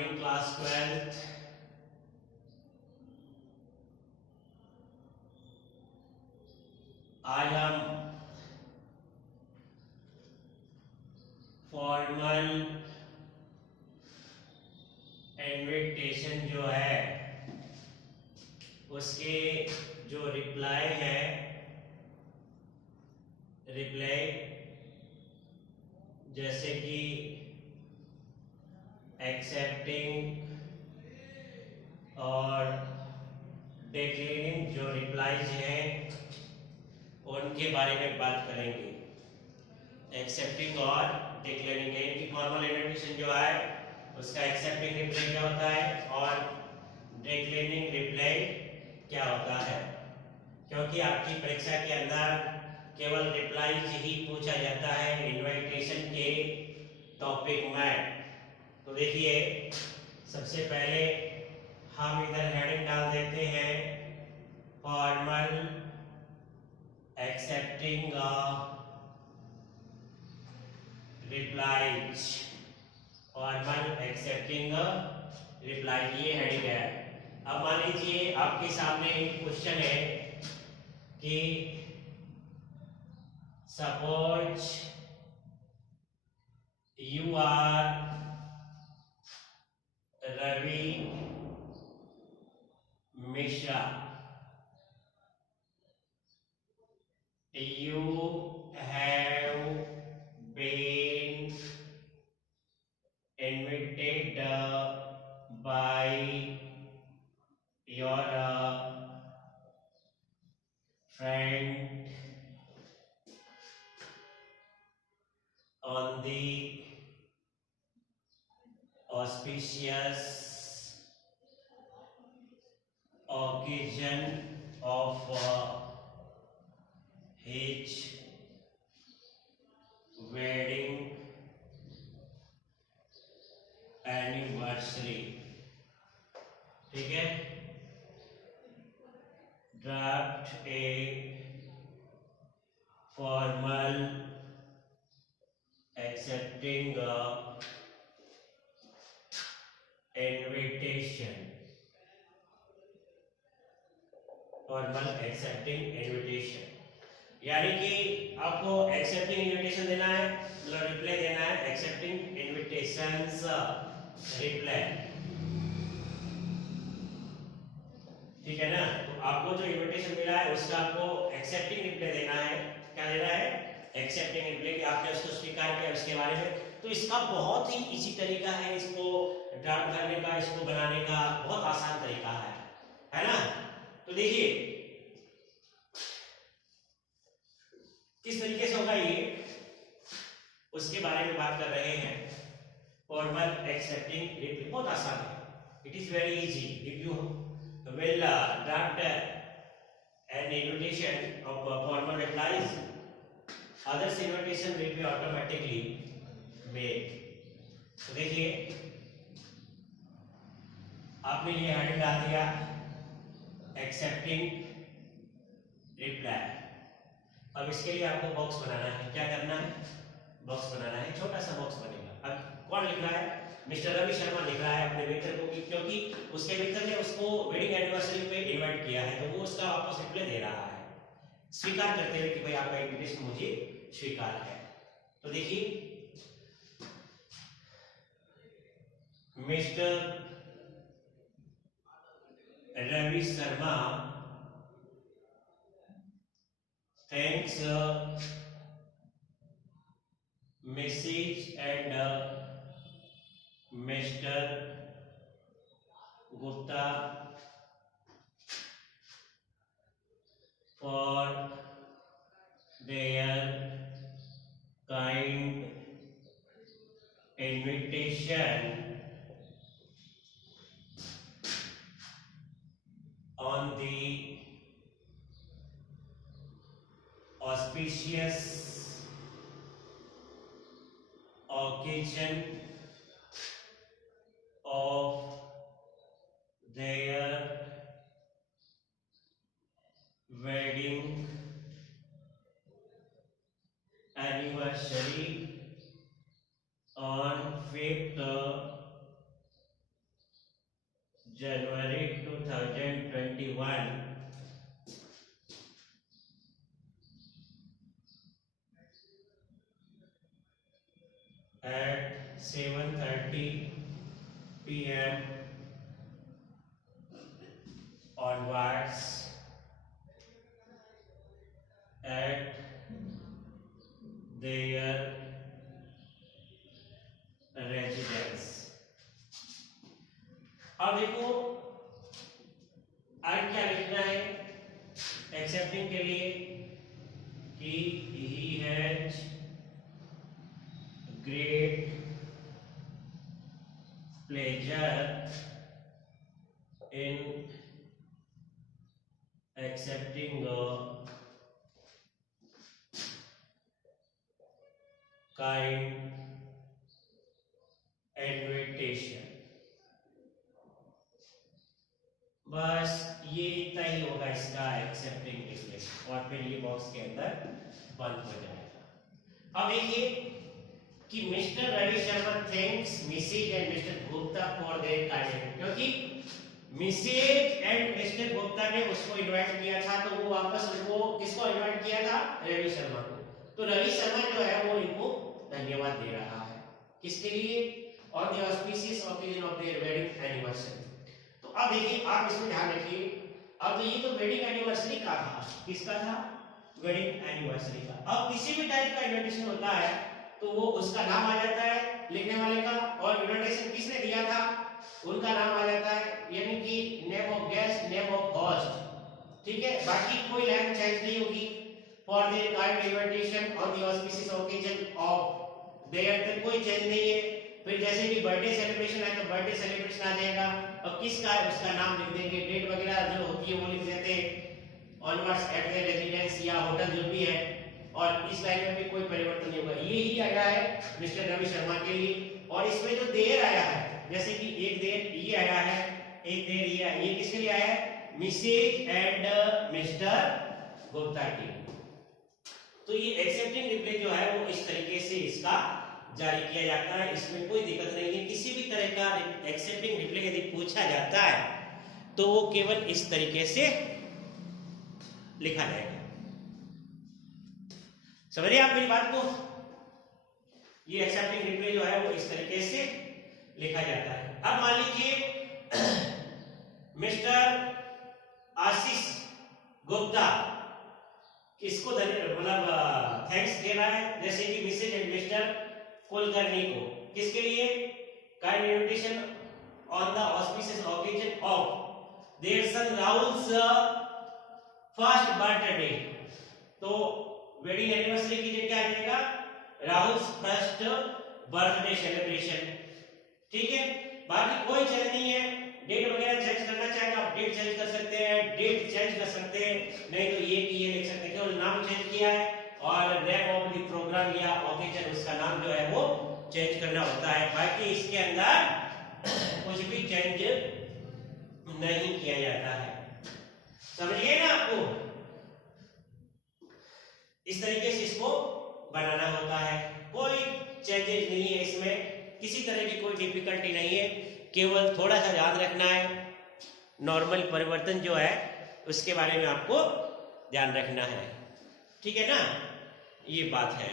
Morning class 12th। आज हम formal invitation जो है उसके जो रिप्लाई है, रिप्लाई जैसे कि एक्सेप्टिंग और डिक्लेयरिंग जो रिप्लाईज हैं उनके बारे में बात करेंगे। एक्सेप्टिंग और डिक्लेयरिंग, इनकी फॉर्मल इनविटेशन जो है उसका एक्सेप्टिंग रिप्लाई क्या होता है और डिक्लेयरिंग रिप्लाई क्या होता है, क्योंकि आपकी परीक्षा के अंदर केवल रिप्लाईज ही पूछा जाता है इनविटेशन के टॉपिक में। तो देखिए सबसे पहले हम इधर हेडिंग डाल देते हैं formal accepting replies, formal accepting reply, ये हेडिंग है। अब मान लीजिए आपके सामने क्वेश्चन है कि suppose you are Ravi Mishra, you have been invited by your friend on the auspicious occasion of his wedding anniversary। ठीक है, draft a formal accepting invitation, formal accepting invitation, यानी कि आपको एक्सेप्टिंग इनविटेशन देना है, मतलब रिप्लाई देना है, एक्सेप्टिंग इनविटेशंस रिप्लाई, ठीक है ना। तो आपको जो इनविटेशन मिला है उसका आपको एक्सेप्टिंग रिप्लाई देना है। क्या देना है? एक्सेप्टिंग रिप्लाई, कि आपने उसको स्वीकार किया उसके बारे में। तो इसका बहुत ही इजी तरीका है इसको ड्राफ्ट करने का, इसको बनाने का बहुत आसान तरीका है ना। तो देखिए किस तरीके से होगा ये, उसके बारे में बात कर रहे हैं। फॉर्मल एक्सेप्टिंग रिप्लाई बहुत आसान है, it is very easy. If you will draft an invitation of formal replies, others invitation will be automatically made। तो देखिए आपने ये हेडिंग डाल दिया एक्सेप्टिंग रिप्लाई। अब इसके लिए आपको बॉक्स बनाना है। क्या करना है? बॉक्स बनाना है, छोटा सा बॉक्स बनेगा। अब कौन लिख रहा है? मिस्टर रवि शर्मा लिख रहा है अपने मित्र को, क्योंकि उसके मित्र ने उसको वेडिंग एनिवर्सरी पे इनवाइट किया है, तो वो उसका वापस रिप्लाई दे रहा है, स्वीकार करते हुए कि भाई आपका इनविटेशन मुझे स्वीकार है। तो देखिए Mr Ravi Sharma thanks Mrs and Mr. Gupta for their kind invitation on the auspicious occasion of their wedding anniversary on 5th January 2021 at 7:30 p.m. onwards at their residence. अब देखो आज क्या लिखना है एक्सेप्टिंग के लिए कि he has great pleasure in accepting the kind invitation. बस ये इतना ही होगा इसका एक्सेप्टिंग रिप्लाई और फिर ये बॉक्स के अंदर बंद हो जाएगा। अब देखिए कि Mr Ravi Sharma thanks Mrs and Mr Gupta for their kind, क्योंकि मिसेज एंड मिस्टर गुप्ता ने उसको इनवाइट किया था तो वो वापस वो किसको इनवाइट किया था, रवि शर्मा को। तो रवि शर्मा जो है वो इनको धन्यवाद दे रहा है किसके लिए, on the auspicious occasion of their wedding anniversary. तो अब देखिए आप इसमें ध्यान रखिए, अब तो ये तो वेडिंग एनिवर्सरी का था, किसका था, वेडिंग एनिवर्सरी का। अब किसी भी टाइप का इनविटेशन होता है तो वो उसका नाम आ जाता है लिखने वाले का, और इनविटेशन किसने दिया था उनका नाम आ जाता है, यानी कि name of guest, name of host, ठीक है। बाकी कोई लाइन चेंज नहीं होगी। For the kind invitation on the auspicious occasion of there, तक कोई चेंज नहीं है। फिर जैसे कि बर्थडे सेलिब्रेशन है तो बर्थडे सेलिब्रेशन आ जाएगा, अब किसका है उसका नाम लिख देंगे, डेट वगैरह जो होती है वो लिख देते हैं, ऑनवर्ड्स एट द रेजिडेंस या होटल जो भी है, और इस लाइन में भी कोई परिवर्तन नहीं होगा। ये ही आया है मिस्टर रवि शर्मा के लिए। और इसमें जो देर आया है, जैसे कि एक देर ये आया है, एक देर ये किसके लिए आया है, मिसेज एंड मिस्टर गुप्ता के। तो ये एक्सेप्टिंग रिप्लाई जो है वो इस तरीके से इसका जारी किया जाता है, इसमें कोई दिक्कत नहीं है। किसी भी तरह का एक्सेप्टिंग रिप्लाई यदि पूछा जाता है तो वो केवल इस तरीके से लिखा जाएगा। समझिए आप मेरी बात को, ये एक्सेप्टिंग रिप्लाई जो है वो इस तरीके से लिखा जाता है। अब मान लीजिए मिस्टर आशीष गुप्ता किसको मतलब थैंक्स दे रहा है, जैसे कि मिसेज एंड मिस्टर कुलकर्णी को, किसके लिए, kind invitation on the auspicious occasion of their son Rahul's first birthday. तो वेडिंग एनिवर्सरी की जगह क्या आ जाएगा, राहुल्स फर्स्ट बर्थडे सेलिब्रेशन, ठीक है। बाकी कोई चेंज नहीं है, डेट वगैरह चेंज करना चाहे तो आप डेट चेंज कर सकते हैं, डेट चेंज कर सकते हैं, नहीं तो ये कि ये लिख सकते हैं, केवल नाम चेंज किया है और नेम ऑफ द प्रोग्राम या ओकेजन उसका नाम जो है वो चेंज करना होता है। बाकी इसके अंदर कुछ भी चेंज नहीं किया जाता है, समझिए ना आपको। इस तरीके से इसको बनाना होता है, कोई चेंजेस नहीं है इसमें, किसी तरह की कोई डिफिकल्टी नहीं है, केवल थोड़ा सा याद रखना है, नॉर्मल परिवर्तन जो है उसके बारे में आपको ध्यान रखना है, ठीक है ना, ये बात है।